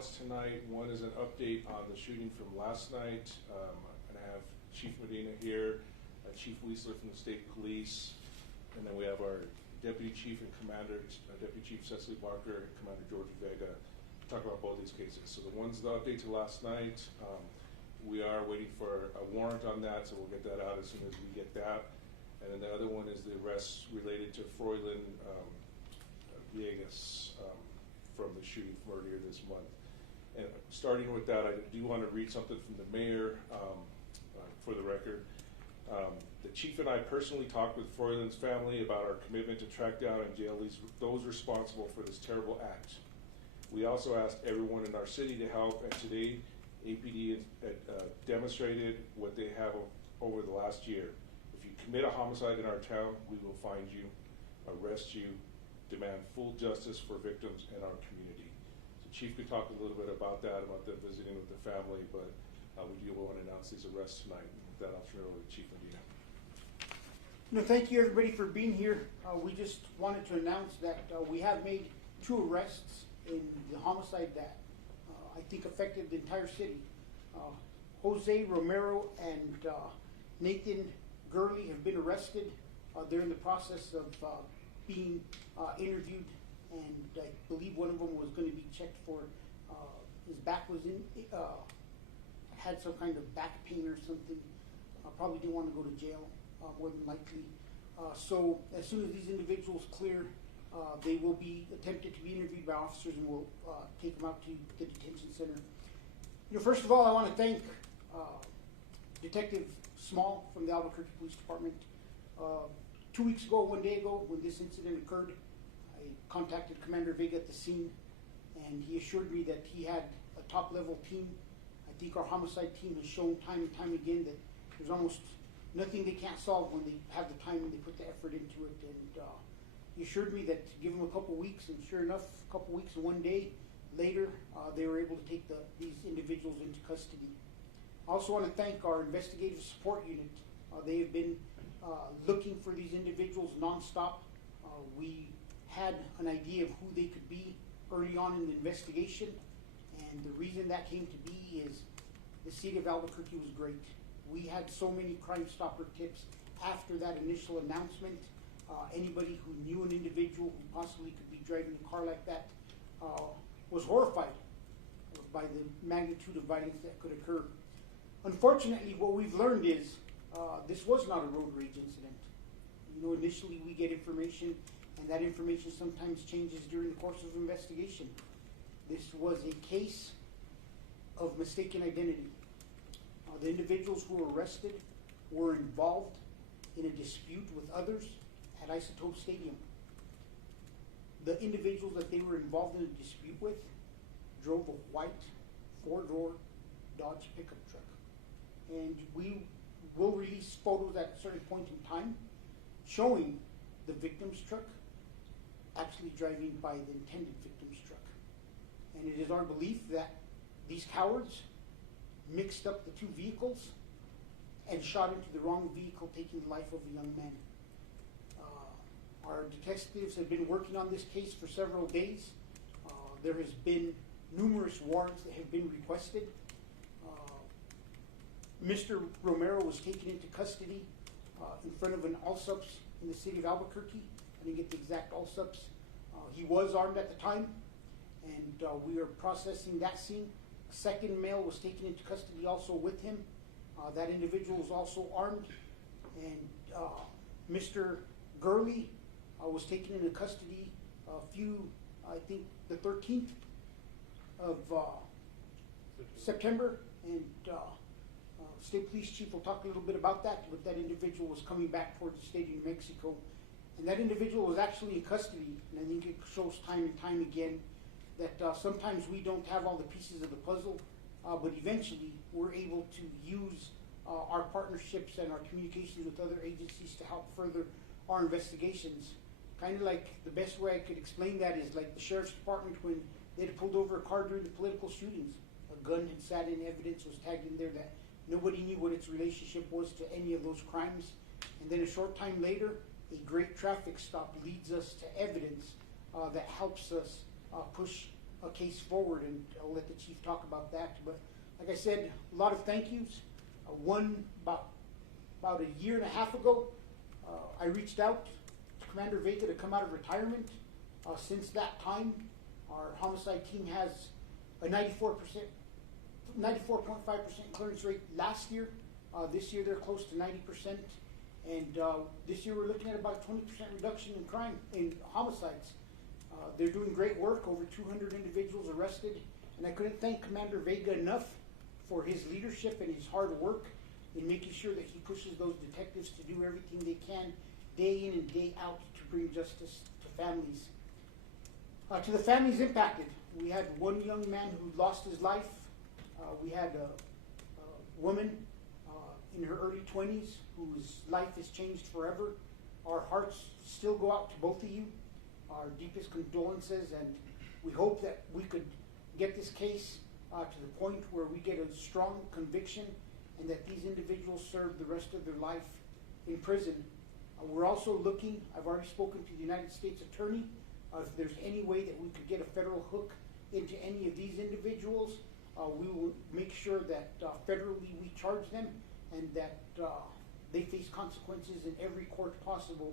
announce tonight. One is an update on the shooting from last night. And I have Chief Medina here, Chief Weisler from the State Police, and then we have our Deputy Chief and Commander, Deputy Chief Cecily Barker, and Commander George Vega, to talk about both these cases. So the one's the update to last night. We are waiting for a warrant on that, so we'll get that out as soon as we get that. And then the other one is the arrest related to Froylan Villegas from the shooting from earlier this month. And starting with that, I do want to read something from the mayor for the record. The chief and I personally talked with Froylan's family about our commitment to track down and jail those responsible for this terrible act. We also asked everyone in our city to help, and today APD demonstrated what they have over the last year. If you commit a homicide in our town, we will find you, arrest you, demand full justice for victims in our community. So Chief could talk a little bit about that, about them visiting with the family, but we do want to announce these arrests tonight. With that, I'll turn it over to Chief Medina. No, thank you everybody for being here. We just wanted to announce that we have made 2 arrests in the homicide that I think affected the entire city. Jose Romero and Nathan Gurley have been arrested. They're in the process of being interviewed, and I believe one of them was going to be checked for his back was in had some kind of back pain or something. Probably didn't want to go to jail, more than likely. So as soon as these individuals clear, they will be attempted to be interviewed by officers, and we'll take them out to the detention center. You know, first of all, I want to thank Detective Small from the Albuquerque Police Department. 2 weeks ago, 1 day ago, when this incident occurred, I contacted Commander Vega at the scene, and he assured me that he had a top-level team. I think our homicide team has shown time and time again that there's almost nothing they can't solve when they have the time and they put the effort into it. And he assured me that to give them a couple weeks, and sure enough, a couple weeks and 1 day later, they were able to take these individuals into custody. I also want to thank our investigative support unit. They have been looking for these individuals nonstop. We had an idea of who they could be early on in the investigation, and the reason that came to be is the city of Albuquerque was great. We had so many Crime Stopper tips after that initial announcement. Anybody who knew an individual who possibly could be driving a car like that was horrified by the magnitude of violence that could occur. Unfortunately, what we've learned is this was not a road rage incident. You know, initially we get information, and that information sometimes changes during the course of investigation. This was a case of mistaken identity. The individuals who were arrested were involved in a dispute with others at Isotope Stadium. The individuals that they were involved in a dispute with drove a white 4-door Dodge pickup truck. And we will release photos at a certain point in time showing the victim's truck actually driving by the intended victim's truck. And it is our belief that these cowards mixed up the 2 vehicles and shot into the wrong vehicle, taking the life of a young man. Our detectives have been working on this case for several days. There has been numerous warrants that have been requested. Mr. Romero was taken into custody in front of an Allsups in the city of Albuquerque. I didn't get the exact Allsups. He was armed at the time, and we are processing that scene. A second male was taken into custody also with him. That individual was also armed, and Mr. Gurley was taken into custody I think the 13th of September, and State Police Chief will talk a little bit about that, but that individual was coming back towards the state of New Mexico. And that individual was actually in custody, and I think it shows time and time again that sometimes we don't have all the pieces of the puzzle, but eventually we're able to use our partnerships and our communications with other agencies to help further our investigations. Kind of like the best way I could explain that is like the Sheriff's Department when they had pulled over a car during the political shootings. A gun had sat in, evidence was tagged in there that nobody knew what its relationship was to any of those crimes. And then a short time later, a great traffic stop leads us to evidence that helps us push a case forward, and I'll let the chief talk about that. But like I said, a lot of thank yous. One about a year and a half ago, I reached out to Commander Vega to come out of retirement. Since that time, our homicide team has a 94%, 94.5% clearance rate last year. This year they're close to 90%. And this year we're looking at about a 20% reduction in crime, in homicides. They're doing great work, over 200 individuals arrested. And I couldn't thank Commander Vega enough for his leadership and his hard work in making sure that he pushes those detectives to do everything they can day in and day out to bring justice to families. To the families impacted, we had one young man who lost his life. We had a woman in her early 20s whose life has changed forever. Our hearts still go out to both of you. Our deepest condolences, and we hope that we could get this case to the point where we get a strong conviction and that these individuals serve the rest of their life in prison. We're also looking, I've already spoken to the United States Attorney, if there's any way that we could get a federal hook into any of these individuals, we will make sure that federally we charge them and that they face consequences in every court possible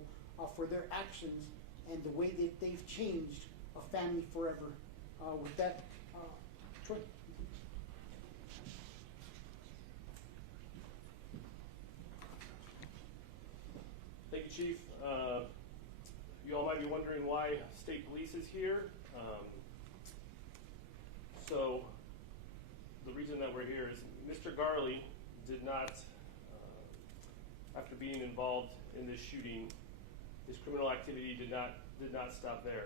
for their actions and the way that they've changed a family forever. With that, Troy. Thank you, Chief. You all might be wondering why state police is here. So the reason that we're here is Mr. Garley did not, after being involved in this shooting, his criminal activity did not stop there.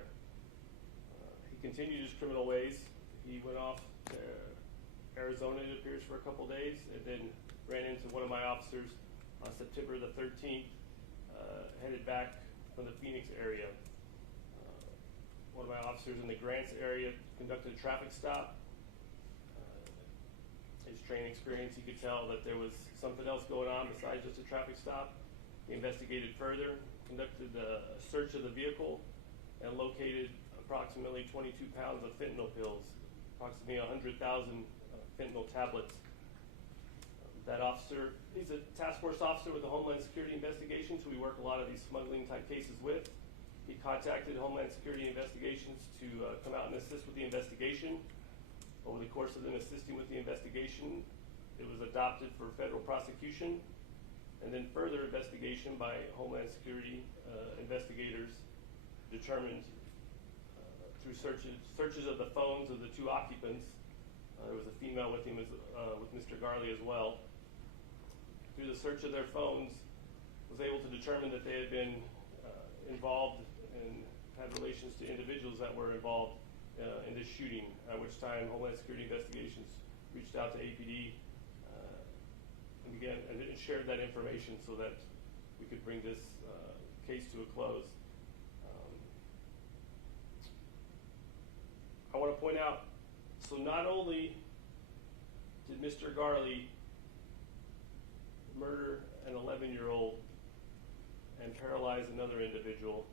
He continued his criminal ways. He went off to Arizona, it appears, for a couple days, and then ran into one of my officers on September the 13th, headed back from the Phoenix area. One of my officers in the Grants area conducted a traffic stop. His training experience, he could tell that there was something else going on besides just a traffic stop. He investigated further, conducted a search of the vehicle, and located approximately 22 pounds of fentanyl pills, approximately 100,000 fentanyl tablets. That officer, he's a task force officer with the Homeland Security Investigations, who we work a lot of these smuggling type cases with. He contacted Homeland Security Investigations to come out and assist with the investigation. Over the course of them assisting with the investigation, it was adopted for federal prosecution, and then further investigation by Homeland Security investigators determined through searches of the phones of the two occupants. There was a female with him, with Mr. Garley as well. Through the search of their phones, was able to determine that they had been involved and had relations to individuals that were involved in this shooting, at which time Homeland Security Investigations reached out to APD and began and shared that information so that we could bring this case to a close. I want to point out, so not only did Mr. Garley murder an 11-year-old and paralyze another individual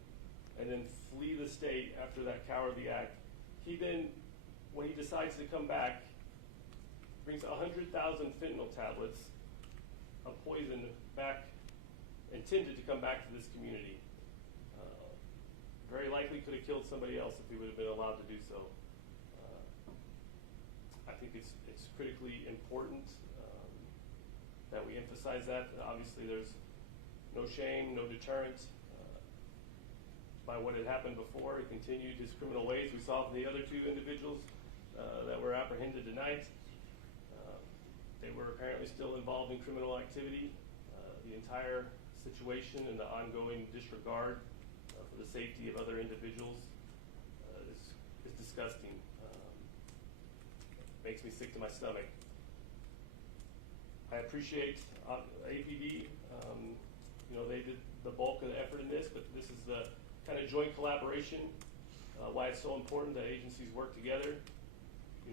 and then flee the state after that cowardly act, he then, when he decides to come back, brings 100,000 fentanyl tablets of poison back, intended to come back to this community. Very likely could have killed somebody else if he would have been allowed to do so. I think it's critically important that we emphasize that. Obviously, there's no shame, no deterrent by what had happened before. He continued his criminal ways. We saw from the other two individuals that were apprehended tonight. They were apparently still involved in criminal activity. The entire situation and the ongoing disregard for the safety of other individuals is disgusting. Makes me sick to my stomach. I appreciate APD. They did the bulk of the effort in this, but this is the kind of joint collaboration, why it's so important that agencies work together.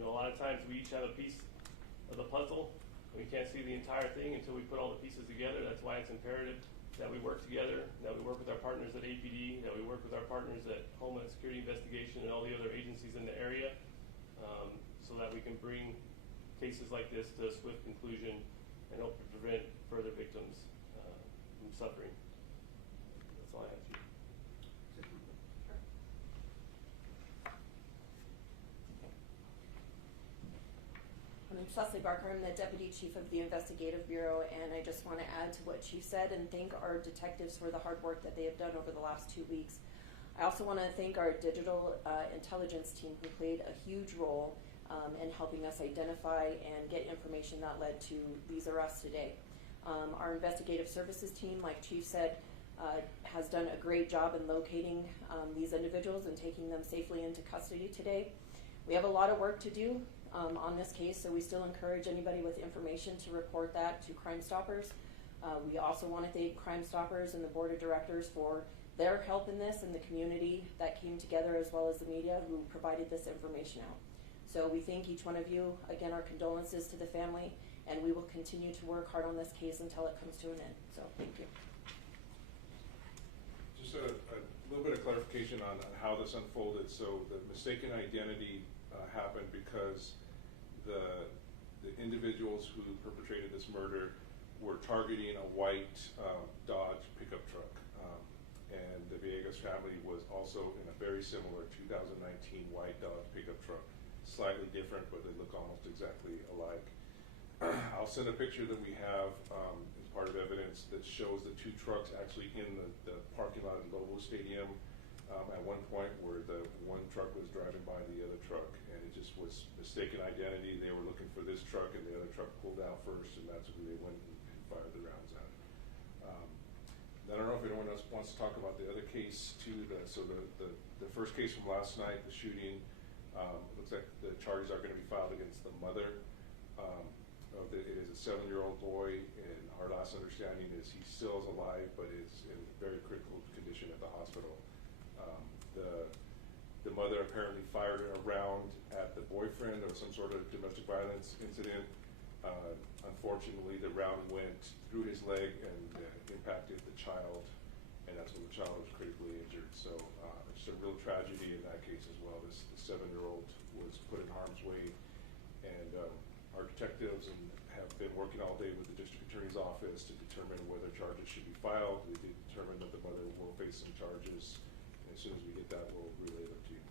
A lot of times we each have a piece of the puzzle, and we can't see the entire thing until we put all the pieces together. That's why it's imperative that we work together, that we work with our partners at APD, that we work with our partners at Homeland Security Investigation and all the other agencies in the area so that we can bring cases like this to a swift conclusion and hope to prevent further victims from suffering. That's all I have, Chief. I'm Cecily Barker. I'm the Deputy Chief of the Investigative Bureau, and I just want to add to what Chief said and thank our detectives for the hard work that they have done over the last 2 weeks. I also want to thank our digital intelligence team, who played a huge role in helping us identify and get information that led to these arrests today. Our investigative services team, like Chief said, has done a great job in locating these individuals and taking them safely into custody today. We have a lot of work to do on this case, so we still encourage anybody with information to report that to Crime Stoppers. We also want to thank Crime Stoppers and the Board of Directors for their help in this, and the community that came together, as well as the media who provided this information out. So we thank each one of you. Again, our condolences to the family, and we will continue to work hard on this case until it comes to an end. So thank you. Just a little bit of clarification on how this unfolded. So the mistaken identity happened because the individuals who perpetrated this murder were targeting a white Dodge pickup truck. And the Villegas family was also in a very similar 2019 white Dodge pickup truck. Slightly different, but they look almost exactly alike. I'll send a picture that we have as part of evidence that shows the two trucks actually in the parking lot of Lobo Stadium at one point, where the one truck was driving by the other truck, and it just was mistaken identity. They were looking for this truck, and the other truck pulled out first, and that's who they went and fired the rounds at. I don't know if anyone else wants to talk about the other case too. So the first case from last night, the shooting, looks like the charges are going to be filed against the mother. It is a 7-year-old boy, and our last understanding is he still is alive, but is in very critical condition at the hospital. The mother apparently fired a round at the boyfriend or some sort of domestic violence incident. Unfortunately, the round went through his leg and impacted the child, and that's when the child was critically injured. So it's a real tragedy in that case as well. This 7-year-old was put in harm's way, and our detectives have been working all day with the district attorney's office to determine whether charges should be filed. We did determine that the mother will face some charges, and as soon as we get that, we'll relay them to you.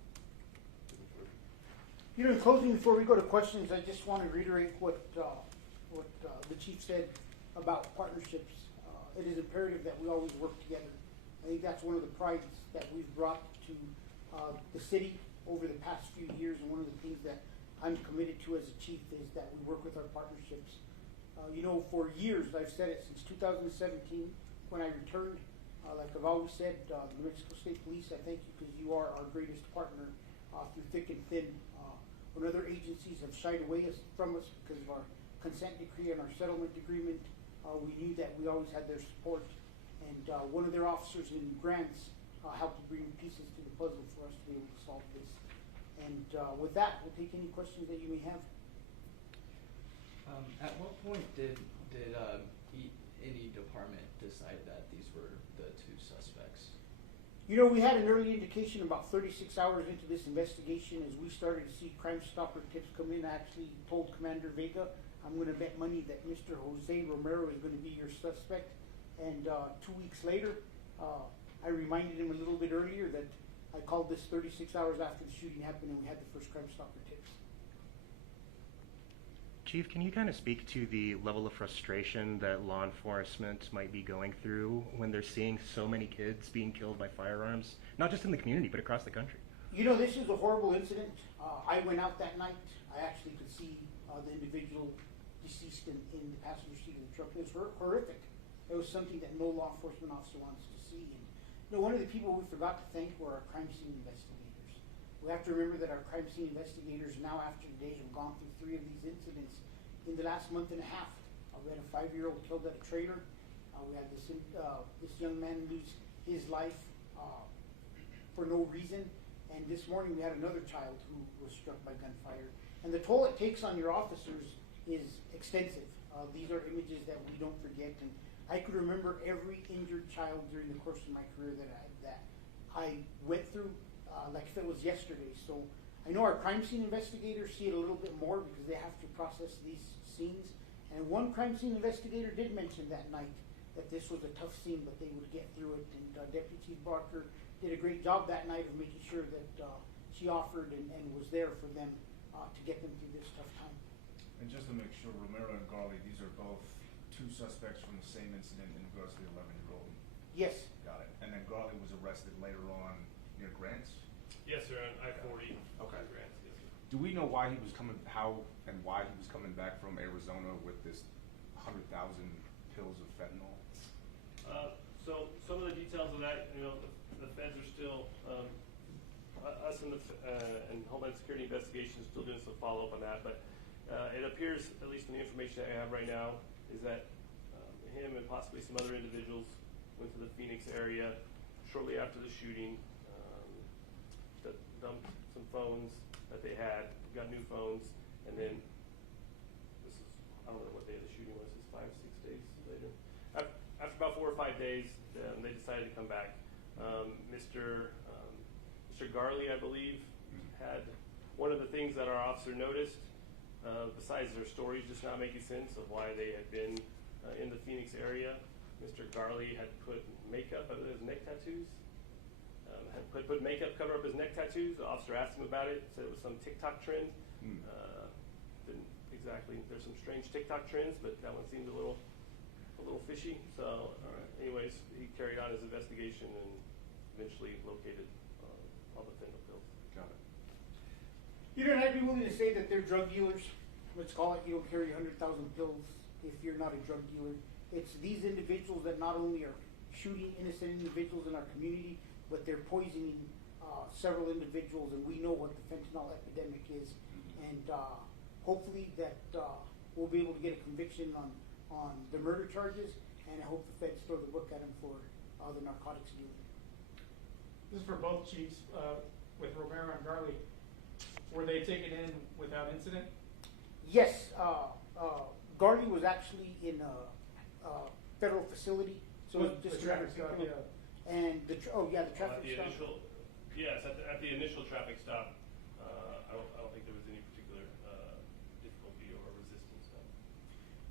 You know, in closing, before we go to questions, I just want to reiterate what the chief said about partnerships. It is imperative that we always work together. I think that's one of the prides that we've brought to the city over the past few years, and one of the things that I'm committed to as a chief is that we work with our partnerships. You know, for years, I've said it since 2017 when I returned. Like I've always said, the New Mexico State Police, I thank you because you are our greatest partner through thick and thin. When other agencies have shied away from us because of our consent decree and our settlement agreement, we knew that we always had their support. And one of their officers in grants helped to bring pieces to the puzzle for us to be able to solve this. And with that, we'll take any questions that you may have. At what point did any department decide that these were the two suspects? You know, we had an early indication about 36 hours into this investigation as we started to see Crime Stopper tips come in. I actually told Commander Vega, I'm going to bet money that Mr. Jose Romero is going to be your suspect. And 2 weeks later, I reminded him a little bit earlier that I called this 36 hours after the shooting happened and we had the first Crime Stopper tips. Chief, can you kind of speak to the level of frustration that law enforcement might be going through when they're seeing so many kids being killed by firearms, not just in the community, but across the country? You know, this is a horrible incident. I went out that night. I actually could see the individual deceased in the passenger seat of the truck. It was horrific. It was something that no law enforcement officer wants to see. And, you know, one of the people we forgot to thank were our crime scene investigators. We have to remember that our crime scene investigators now, after today, have gone through 3 of these incidents in the last month and a half. We had a 5-year-old killed at a trailer. We had this young man lose his life for no reason. And this morning we had another child who was struck by gunfire. And the toll it takes on your officers is extensive. These are images that we don't forget. And I could remember every injured child during the course of my career that I went through, like if it was yesterday. So I know our crime scene investigators see it a little bit more because they have to process these scenes. And one crime scene investigator did mention that night that this was a tough scene, but they would get through it. And Deputy Chief Barker did a great job that night of making sure that she offered and was there for them to get them through this tough time. And just to make sure, Romero and Garley, these are both two suspects from the same incident in regards to the 11-year-old. Yes. Got it. And then Garley was arrested later on near Grants? Yes, sir, on I-40. Okay. Grants, yes, sir. Do we know why he was coming, how and why he was coming back from Arizona with this 100,000 pills of fentanyl? So some of the details of that, the feds are still, us and and Homeland Security Investigation is still doing some follow-up on that, but it appears, at least from the information I have right now, is that him and possibly some other individuals went to the Phoenix area shortly after the shooting, dumped some phones that they had, got new phones, and then this is, I don't know what day the shooting was, it's 5, 6 days later. After about 4 or 5 days, they decided to come back. Mr. Garley, I believe, had one of the things that our officer noticed, besides their stories just not making sense of why they had been in the Phoenix area. Mr. Garley had put makeup under his neck tattoos. Had put makeup cover up his neck tattoos. The officer asked him about it. Said it was some TikTok trend. Didn't exactly. There's some strange TikTok trends, but that one seemed a little fishy. So, anyways, he carried on his investigation and eventually located all the fentanyl pills. Got it. You don't have to be willing to say that they're drug dealers. Let's call it, you don't carry 100,000 pills if you're not a drug dealer. It's these individuals that not only are shooting innocent individuals in our community, but they're poisoning several individuals, and we know what the fentanyl epidemic is. And hopefully that we'll be able to get a conviction on the murder charges, and I hope the feds throw the book at them for the narcotics dealing. This is for both chiefs, with Romero and Garley. Were they taken in without incident? Yes, Garley was actually in a federal facility, so With just the traffic stop, yeah. And the traffic stop. At the initial traffic stop, I don't think there was any particular difficulty or resistance.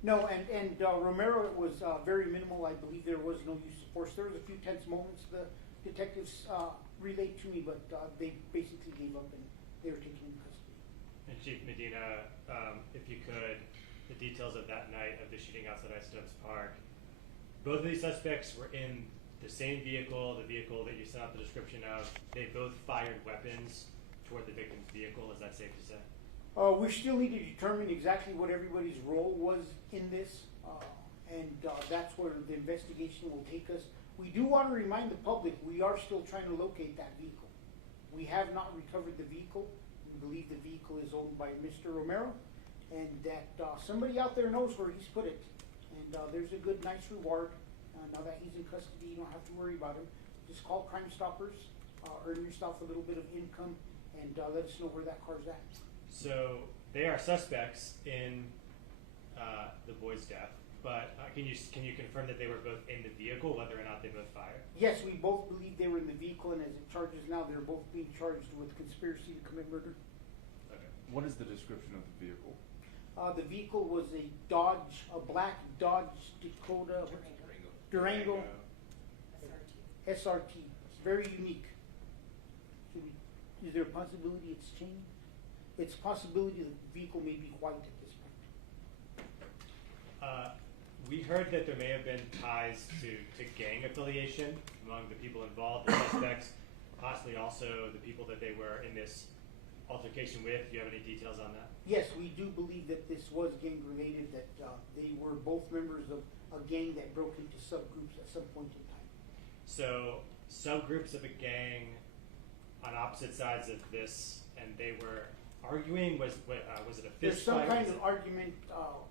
No, and Romero was very minimal. I believe there was no use of force. There was a few tense moments the detectives relayed to me, but they basically gave up and they were taken into custody. And Chief Medina, if you could, the details of that night of the shooting outside Ice Stubbs Park. Both of these suspects were in the same vehicle, the vehicle that you sent out the description of. They both fired weapons toward the victim's vehicle. Is that safe to say? We still need to determine exactly what everybody's role was in this, and that's where the investigation will take us. We do want to remind the public we are still trying to locate that vehicle. We have not recovered the vehicle. We believe the vehicle is owned by Mr. Romero, and that somebody out there knows where he's put it. And there's a good, nice reward. Now that he's in custody, you don't have to worry about him. Just call Crime Stoppers, earn yourself a little bit of income, and let us know where that car's at. So they are suspects in the boy's death, but can you confirm that they were both in the vehicle, whether or not they both fired? Yes, we both believe they were in the vehicle, and as it charges now, they're both being charged with conspiracy to commit murder. Okay. What is the description of the vehicle? The vehicle was a black Dodge Dakota Durango SRT. It's very unique. Is there a possibility it's changed? It's a possibility that the vehicle may be white at this point. We heard that there may have been ties to gang affiliation among the people involved, the suspects, possibly also the people that they were in this altercation with. Do you have any details on that? Yes, we do believe that this was gang related, that they were both members of a gang that broke into subgroups at some point in time. So subgroups of a gang on opposite sides of this, and they were arguing. Was it a fist There's some fight? kind of argument.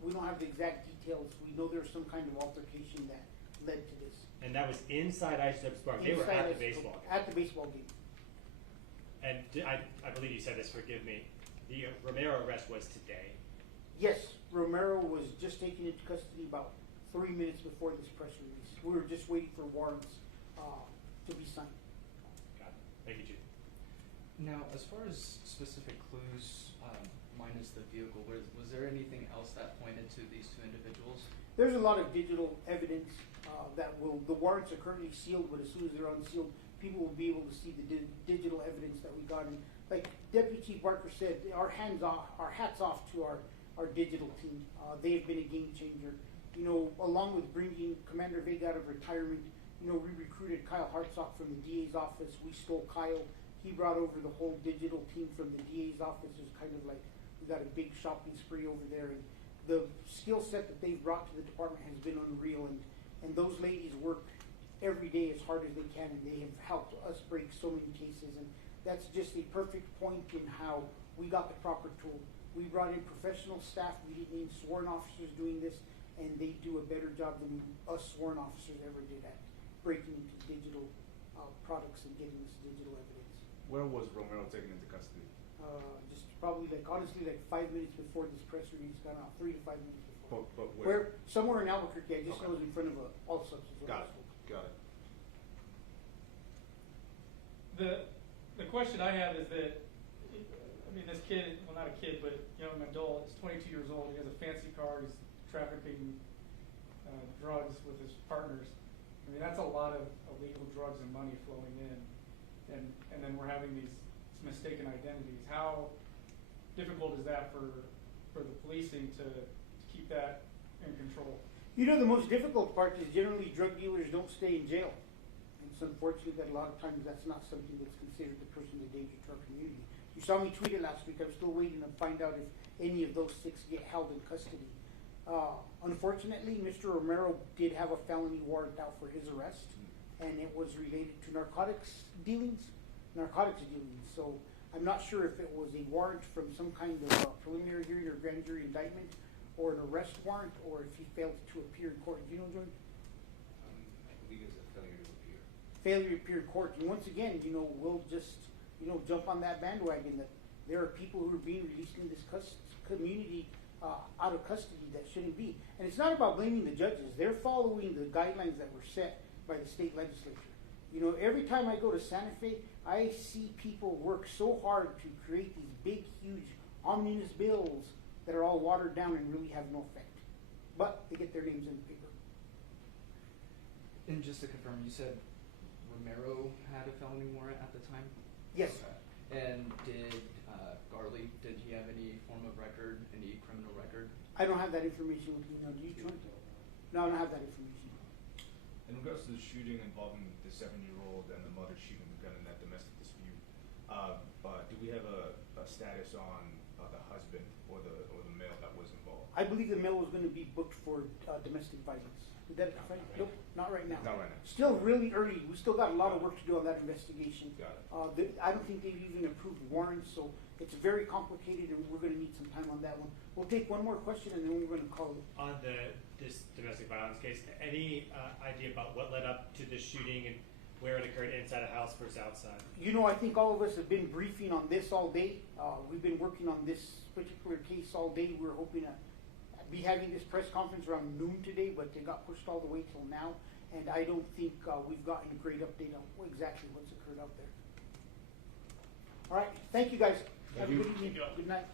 We don't have the exact details. We know there's some kind of altercation that led to this. And that was inside Ice Stubbs Park. They were at the baseball game. At the baseball game. And I believe you said this. Forgive me. The Romero arrest was today. Yes, Romero was just taken into custody about 3 minutes before this press release. We were just waiting for warrants to be signed. Got it. Thank you, Chief. Now, as far as specific clues, minus the vehicle, was there anything else that pointed to these two individuals? There's a lot of digital evidence the warrants are currently sealed, but as soon as they're unsealed, people will be able to see the digital evidence that we got. And like Deputy Chief Barker said, our hats off to our digital team. They have been a game changer. You know, along with bringing Commander Vega out of retirement, you know, we recruited Kyle Hartsock from the DA's office. We stole Kyle. He brought over the whole digital team from the DA's office. It's kind of like we got a big shopping spree over there. And the skill set that they've brought to the department has been unreal. And those ladies work every day as hard as they can, and they have helped us break so many cases. And that's just a perfect point in how we got the proper tool. We brought in professional staff. We didn't need sworn officers doing this, and they do a better job than us sworn officers ever did at breaking into digital products and getting us digital evidence. Where was Romero taken into custody? Just probably honestly 5 minutes before this press release got out, 3 to 5 minutes before. But where? Somewhere in Albuquerque. I just Okay. know it was in front of a all substance. Got it. Got it. The question I have is that, I mean, this kid, well, not a kid, but young adult, is 22 years old. He has a fancy car. He's trafficking drugs with his partners. I mean, that's a lot of illegal drugs and money flowing in, and then we're having these mistaken identities. How difficult is that for the policing to keep that in control? You know, the most difficult part is generally drug dealers don't stay in jail. It's unfortunate that a lot of times that's not something that's considered the person a danger to our community. You saw me tweet it last week. I'm still waiting to find out if any of those 6 get held in custody. Unfortunately, Mr. Romero did have a felony warrant out for his arrest, and it was related to narcotics dealings. So I'm not sure if it was a warrant from some kind of preliminary hearing or grand jury indictment, or an arrest warrant, or if he failed to appear in court. Do you know, Jordan? I believe it's a failure to appear. Failure to appear in court. And once again, you know, we'll just, you know, jump on that bandwagon that there are people who are being released in this community out of custody that shouldn't be. And it's not about blaming the judges. They're following the guidelines that were set by the state legislature. You know, every time I go to Santa Fe, I see people work so hard to create these big, huge omnibus bills that are all watered down and really have no effect. But they get their names in the paper. And just to confirm, you said Romero had a felony warrant at the time? Yes. Okay. And did Garley, did he have any form of record, any criminal record? I don't have that information with me now. Do you, Troy? No, I don't have that information. In regards to the shooting involving the 7-year-old and the mother shooting the gun in that domestic dispute, do we have a status on the husband or the male that was involved? I believe the male was going to be booked for domestic violence. Did that right? Nope, not right now. Not right now. Still really early. We still got a lot of work to do on that investigation. Got it. I don't think they've even approved warrants, so it's very complicated, and we're going to need some time on that one. We'll take one more question, and then we're going to call it. On this domestic violence case, any idea about what led up to the shooting and where it occurred, inside a house versus outside? You know, I think all of us have been briefing on this all day. We've been working on this particular case all day. We're hoping to be having this press conference around noon today, but they got pushed all the way till now, and I don't think we've gotten a great update on exactly what's occurred out there. All right, thank you guys. Have a good evening. Good night.